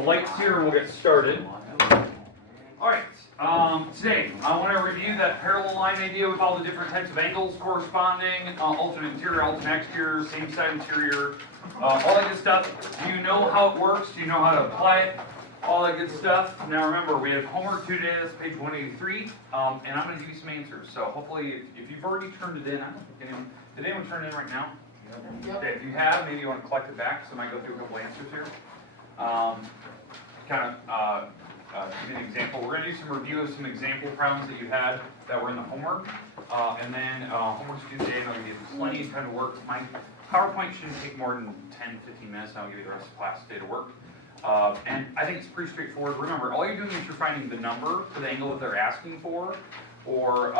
lights here and we'll get started. Alright, today I want to review that parallel line idea with all the different types of angles corresponding, alternate interior, alternate exterior, same side interior, all that good stuff. Do you know how it works? Do you know how to apply it? All that good stuff. Now remember, we have homework 2 today, that's page 183, and I'm going to give you some answers. So hopefully, if you've already turned it in, did anyone turn it in right now? Yep. Okay, if you have, maybe you want to collect it back, so I might go through a couple answers here. Give you an example. We're going to do some review of some example problems that you had that were in the homework, and then homework's due today, and I'll give you plenty of time to work. My PowerPoint shouldn't take more than 10-15 minutes, and I'll give you the rest of the class today to work. And I think it's pretty straightforward. Remember, all you're doing is you're finding the number for the angle that they're asking for, or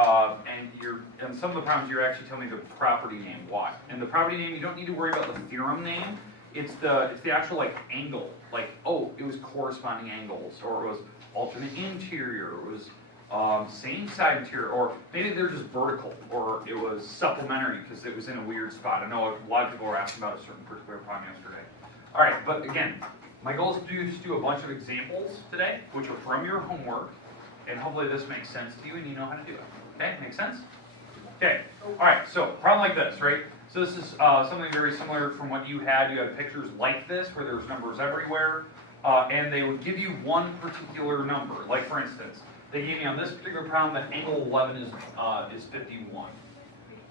and some of the problems you're actually telling me the property name. Why? And the property name, you don't need to worry about the theorem name. It's the actual like angle. Like, oh, it was corresponding angles, or it was alternate interior, it was same side interior, or maybe they're just vertical, or it was supplementary because it was in a weird spot. I know a lot of people were asking about a certain particular problem yesterday. All right, but again, my goal is to just do a bunch of examples today, which are from your homework, and hopefully this makes sense to you and you know how to do it. Okay, make sense? Okay, all right, so problem like this, right? So this is something very similar from what you had. You had pictures like this, where there's numbers everywhere, and they would give you one particular number. Like for instance, they gave me on this particular problem that angle 11 is 51.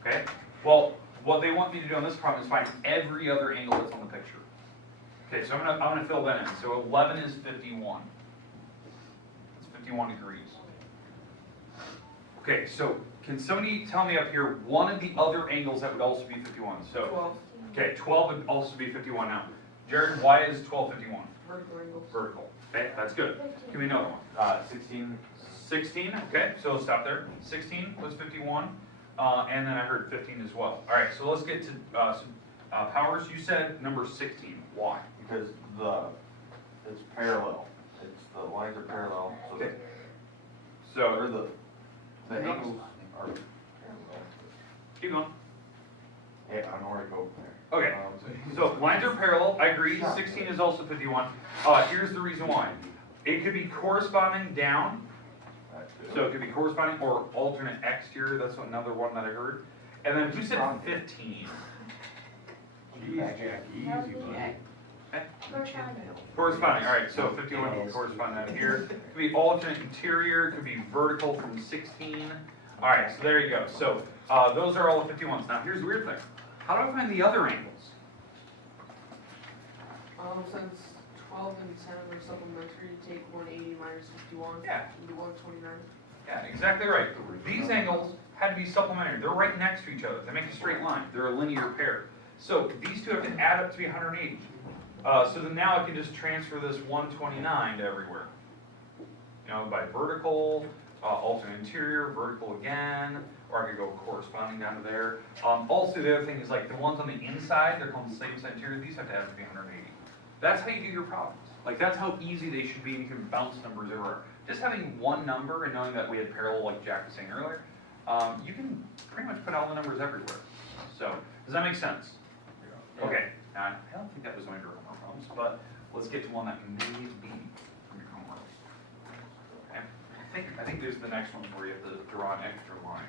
Okay, well, what they want me to do on this problem is find every other angle that's on the picture. Okay, so I'm gonna fill that in. So 11 is 51. It's 51 degrees. Okay, so can somebody tell me up here one of the other angles that would also be 51? So 12. Okay, 12 would also be 51 now. Jared, why is 12 51? Vertical angles. Vertical. Okay, that's good. Give me another one. 16. 16. Okay, so let's stop there. 16 was 51, and then I heard 15 as well. All right, so let's get to some powers. You said number 16. Why? Because it's parallel. The lines are parallel. So Okay. the angles are parallel. Keep going. Yeah, I know where to go from there. Okay, so lines are parallel, I agree, 16 is also 51. Here's the reason why. It could be corresponding down, so it could be corresponding or alternate exterior, that's another one that I heard. And then who said 15? Easy, Jack, easy, buddy. Corresponding, alright, so 51 will correspond down here. Could be alternate interior, could be vertical from 16. Alright, so there you go. So those are all the 51s. Now here's the weird thing. How do I find the other angles? Since 12 and 10 are supplementary, you take 180 minus 51. Yeah. And do 129. Yeah, exactly right. These angles had to be supplementary. They're right next to each other. They make a straight line. They're a linear pair. So these two have to add up to be 180. So then now I can just transfer this 129 to everywhere. You know, by vertical, alternate interior, vertical again, or I could go corresponding down to there. Also, the other thing is like the ones on the inside, they're called the same side interior. These have to add up to be 180. That's how you do your problems. Like that's how easy they should be. You can bounce numbers everywhere. Just having one number and knowing that we had parallel, like Jack was saying earlier, you can pretty much put all the numbers everywhere. So does that make sense? Okay. Now, I don't think that was one of your homework problems, but let's get to one that may be from your homework. Okay. I think there's the next one where you have to draw an extra line.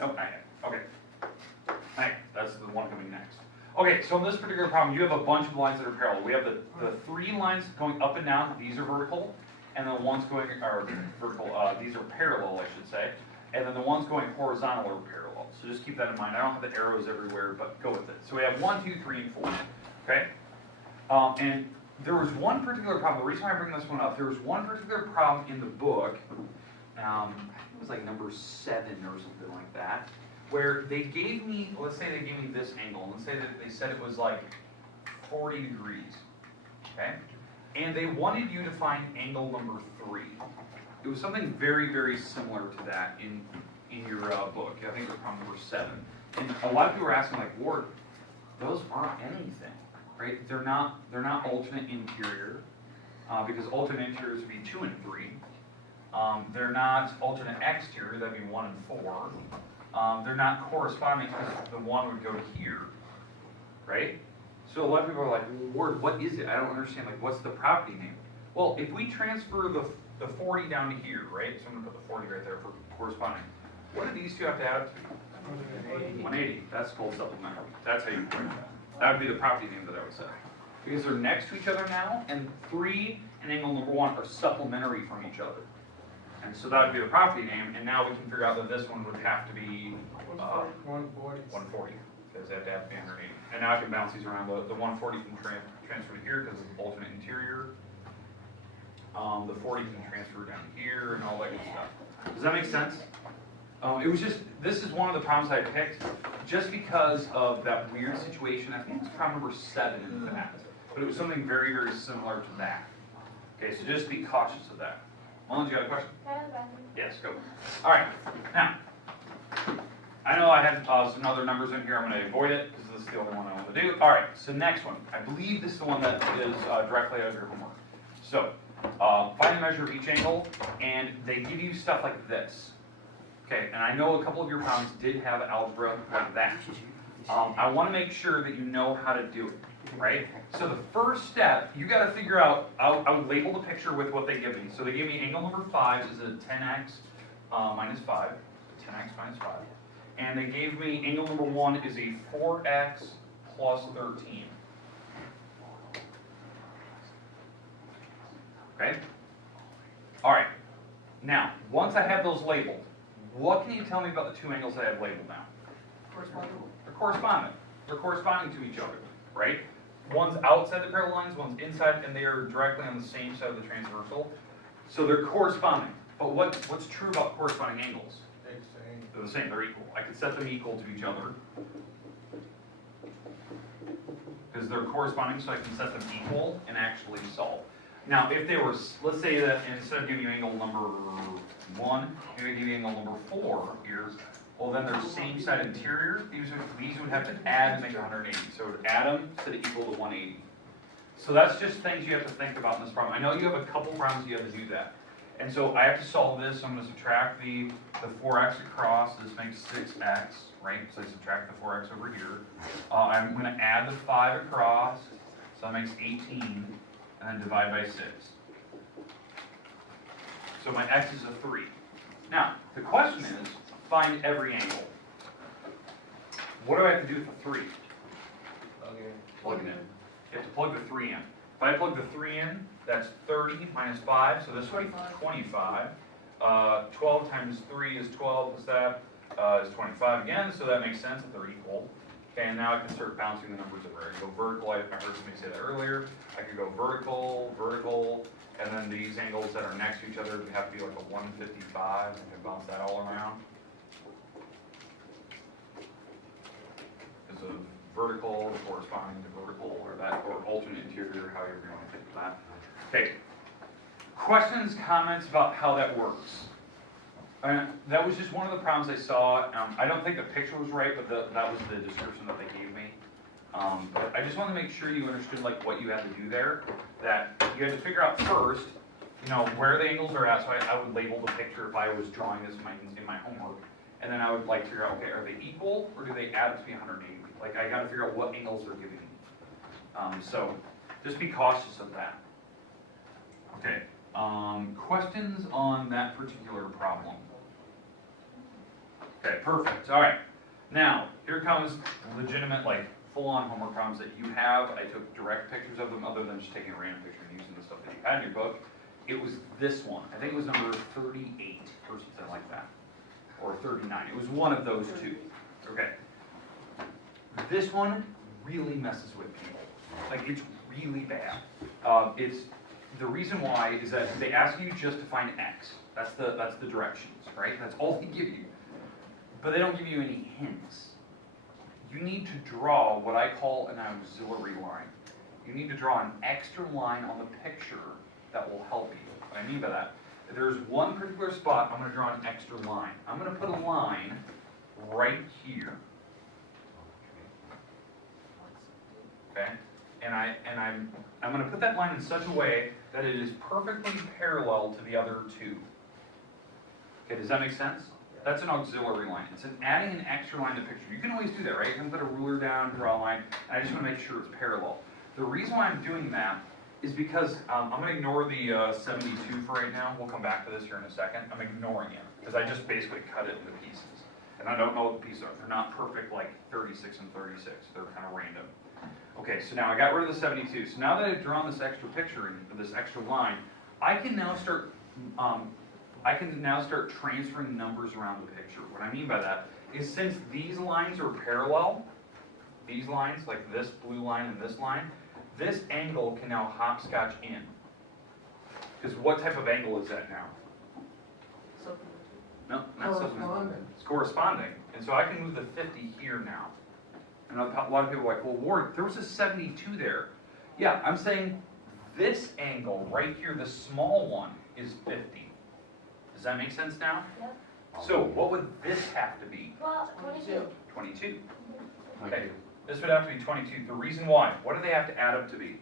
Nope, not yet. Okay. Alright, that's the one coming next. Okay, so in this particular problem, you have a bunch of lines that are parallel. We have the 3 lines going up and down, these are vertical, and the ones going are vertical, these are parallel, I should say, and then the ones going horizontal are parallel. So just keep that in mind. I don't have the arrows everywhere, but go with it. So we have 1, 2, 3, and 4. Okay? And there was one particular problem. The reason why I bring this one up, there was one particular problem in the book. I think it was like number 7 or something like that, where they gave me, let's say they gave me this angle. Let's say that they said it was like 40 degrees. Okay? And they wanted you to find angle number 3. It was something very, very similar to that in your book. I think it was problem number 7. And a lot of people were asking, like, Ward, those aren't anything, right? They're not alternate interior, because alternate interiors would be 2 and 3. They're not alternate exterior, that'd be 1 and 4. They're not corresponding because the one would go here, right? So a lot of people are like, Ward, what is it? I don't understand, like, what's the property name? Well, if we transfer the 40 down to here, right, so I'm gonna put the 40 right there for corresponding, what do these two have to add up to? 180, that's called supplementary, that's how you correct that. That would be the property name that I would say. Because they're next to each other now, and 3 and angle number 1 are supplementary from each other. And so that would be the property name, and now we can figure out that this one would have to be 140, because that would be 180. And now I can bounce these around. The 140 can transfer to here because of the alternate interior. The 40 can transfer down here and all that good stuff. Does that make sense? It was just, this is one of the problems I picked just because of that weird situation. I think it was problem number 7 in that. But it was something very, very similar to that. Okay, so just be cautious of that. Mullins, you got a question? Yes, go. All right, now, I know I had some other numbers in here. I'm going to avoid it because this is the only one I want to do. All right, so next one. I believe this is the one that is directly out of your homework. So, find the measure of each angle, and they give you stuff like this. Okay, and I know a couple of your problems did have algebra like that. I want to make sure that you know how to do it, right? So the first step, you got to figure out, I'll label the picture with what they give me. So they give me angle number 5 is a 10x minus 5, 10x minus 5. And they gave me angle number 1 is a 4x plus 13. Okay? All right. Now, once I have those labeled, what can you tell me about the two angles that I have labeled now? Corresponding. They're corresponding. They're corresponding to each other, right? One's outside the parallel lines, one's inside, and they are directly on the same side of the transversal. So they're corresponding. But what's true about corresponding angles? They're the same. They're equal. I could set them equal to each other because they're corresponding, so I can set them equal and actually solve. Now, if they were, let's say that instead of giving you angle number 1, you're going to give you angle number 4 here, well then they're same side interior, these would have to add to make 180. So it would add them to the equal to 180. So that's just things you have to think about in this problem. I know you have a couple problems you have to do that. And so I have to solve this, so I'm going to subtract the 4x across, this makes 6x, right? So I subtract the 4x over here. I'm going to add the 5 across, so that makes 18. And then divide by 6. So my x is a 3. Now, the question is, find every angle. What do I have to do with the 3? Plug it in. You have to plug the 3 in. If I plug the 3 in, that's 30 minus 5, so this would be 25. 12 times 3 is 12, plus that is 25 again, so that makes sense that they're equal. Okay, and now I can start bouncing the numbers over. I can go vertical, I heard somebody say that earlier. I could go vertical, vertical, and then these angles that are next to each other would have to be like a 155. I can bounce that all around. Because of vertical corresponding to vertical, or that, or alternate interior, however you want to think of that. Okay. Questions, comments about how that works? That was just one of the problems I saw. I don't think the picture was right, but that was the description that they gave me. But I just want to make sure you understood like what you had to do there. That you had to figure out first, you know, where the angles are at. So I would label the picture if I was drawing this in my homework, and then I would like figure out, okay, are they equal or do they add up to be 180? Like I got to figure out what angles they're giving me. So just be cautious of that. Okay. Questions on that particular problem? Okay, perfect. All right. Now, here comes legitimate, like, full-on homework problems that you have. I took direct pictures of them other than just taking a random picture and using the stuff that you had in your book. It was this one. I think it was number 38 or something like that. Or 39. It was one of those two. Okay. This one really messes with people. Like, it's really bad. The reason why is that they ask you just to find x. That's the directions, right? That's all they give you. But they don't give you any hints. You need to draw what I call an auxiliary line. You need to draw an extra line on the picture that will help you. What I mean by that, if there's one particular spot, I'm going to draw an extra line. I'm going to put a line right here. Okay? And I'm going to put that line in such a way that it is perfectly parallel to the other two. Okay, does that make sense? That's an auxiliary line. It's adding an extra line to the picture. You can always do that, right? You can put a ruler down, draw a line, and I just want to make sure it's parallel. The reason why I'm doing that is because I'm going to ignore the 72 for right now. We'll come back to this here in a second. I'm ignoring it because I just basically cut it into pieces. And I don't know what the pieces are. They're not perfect like 36 and 36. They're kind of random. Okay, so now I got rid of the 72. So now that I've drawn this extra picture and this extra line, I can now start transferring numbers around the picture. What I mean by that is since these lines are parallel, these lines, like this blue line and this line, this angle can now hopscotch in. Because what type of angle is that now? Supplementary. No, not supplementary. Corresponding. It's corresponding. And so I can move the 50 here now. And a lot of people are like, well, Ward, there was a 72 there. Yeah, I'm saying this angle right here, the small one, is 50. Does that make sense now? Yep. So what would this have to be? Well, 22. 22. Okay, this would have to be 22. The reason why, what do they have to add up to be?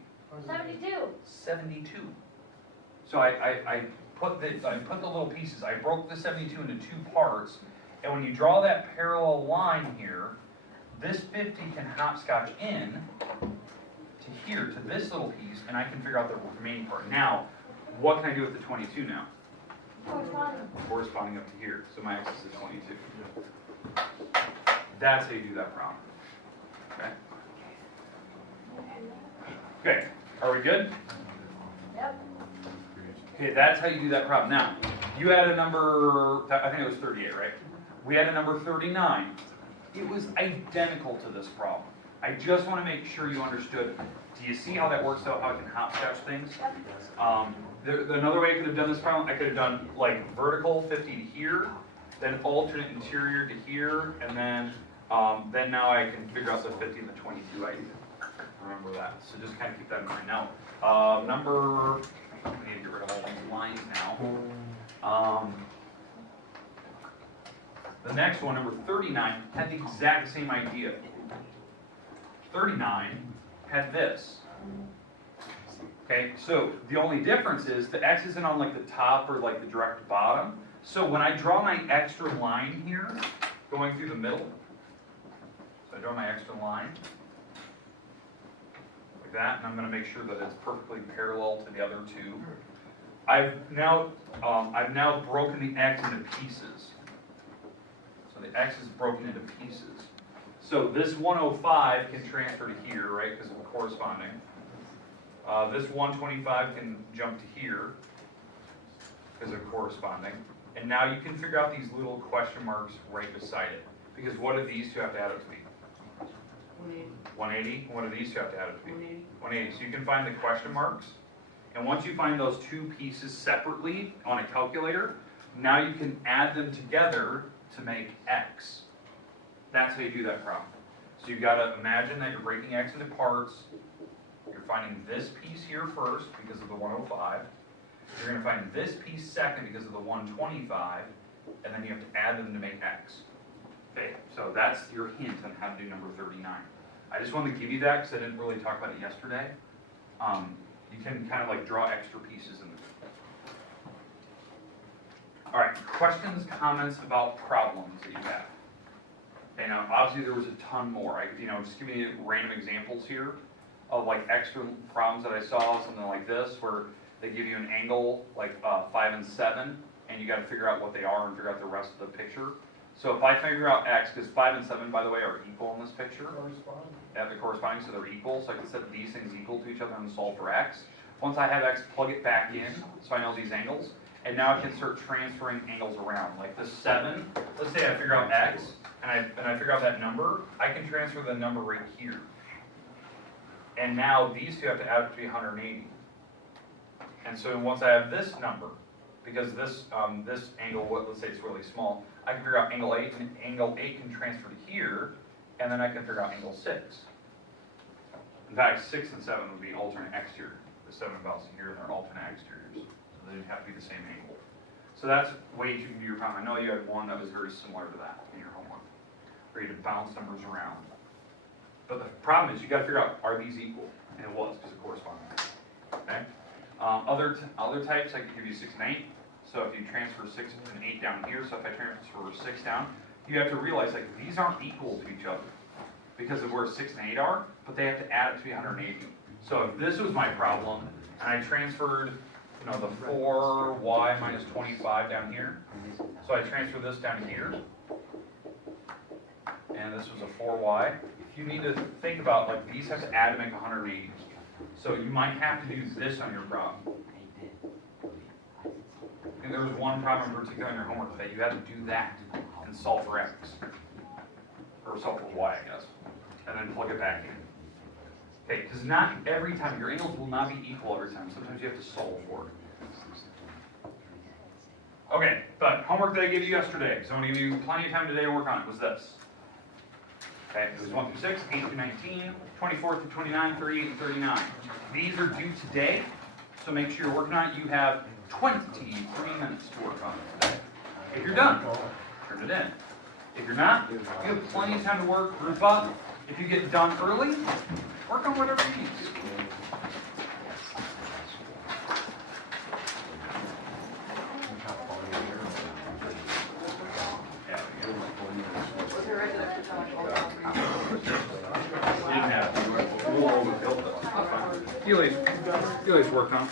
72. 72. So I put the little pieces, I broke the 72 into two parts, and when you draw that parallel line here, this 50 can hopscotch in to here, to this little piece, and I can figure out the remaining part. Now, what can I do with the 22 now? Corresponding. Corresponding up to here, so my axis is 22. That's how you do that problem. Okay? Okay, are we good? Yep. Okay, that's how you do that problem. Now, you had a number, I think it was 38, right? We had a number 39. It was identical to this problem. I just want to make sure you understood. Do you see how that works out, how I can hopscotch things? Another way I could have done this problem, I could have done like vertical 50 to here, then alternate interior to here, and then now I can figure out the 50 and the 22 idea. Remember that. So just kind of keep that in mind. Now, I need to get rid of all these lines now. The next one, number 39, had the exact same idea. 39 had this. Okay, so the only difference is the X isn't on like the top or like the direct bottom. So when I draw my extra line here, going through the middle, so I draw my extra line, like that, and I'm going to make sure that it's perfectly parallel to the other two. I've now broken the X into pieces. So the X is broken into pieces. So this 105 can transfer to here, right, because of the corresponding. This 125 can jump to here because of corresponding. And now you can figure out these little question marks right beside it. Because what do these two have to add up to be? 180. 180. What do these two have to add up to be? 180. 180. So you can find the question marks. And once you find those two pieces separately on a calculator, now you can add them together to make X. That's how you do that problem. So you've got to imagine that you're breaking X into parts. You're finding this piece here first because of the 105. You're going to find this piece second because of the 125. And then you have to add them to make X. Okay, so that's your hint on how to do number 39. I just wanted to give you that because I didn't really talk about it yesterday. You can kind of like draw extra pieces in the. All right, questions, comments about problems that you have? Okay, now obviously there was a ton more. Just giving you random examples here of like extra problems that I saw, something like this, where they give you an angle like 5 and 7, and you got to figure out what they are and figure out the rest of the picture. So if I figure out X, because 5 and 7, by the way, are equal in this picture. Corresponding. Yeah, they're corresponding, so they're equal. So I can set these things equal to each other and solve for X. Once I have X, plug it back in, so I know these angles. And now I can start transferring angles around. Like the 7, let's say I figure out X, and I figure out that number, I can transfer the number right here. And now these two have to add up to be 180. And so once I have this number, because this angle, let's say it's really small, I can figure out angle 8, and angle 8 can transfer to here, and then I can figure out angle 6. In fact, 6 and 7 would be alternate exterior. The 7 bounces here, and they're alternate exteriors. So they have to be the same angle. So that's the way you can do your problem. I know you had one that was very similar to that in your homework, where you had to bounce numbers around. But the problem is you got to figure out, are these equal? And it was, because it corresponded. Okay? Other types, I could give you 6 and 8. So if you transfer 6 and 8 down here, so if I transfer 6 down, you have to realize like these aren't equal to each other because of where 6 and 8 are, but they have to add up to be 180. So if this was my problem, and I transferred, you know, the 4y minus 25 down here, so I transfer this down here, and this was a 4y, you need to think about, like, these have to add to make 180. So you might have to do this on your problem. And there was one problem in particular in your homework that you had to do that and solve for x. Or solve for y, I guess. And then plug it back in. Okay, because not every time, your angles will not be equal every time. Sometimes you have to solve for it. Okay, but homework that I gave you yesterday, so I'm going to give you plenty of time today to work on it, was this. Okay, it was 1 through 6, 8 through 19, 24 through 29, 38, and 39. These are due today, so make sure you're working on it. You have 23 minutes to work on it today. If you're done, turn it in. If you're not, you have plenty of time to work, group up. If you get done early, work on whatever you need. Was there regular extra time? Didn't have to. We'll overbuild it. Eli's worked on it.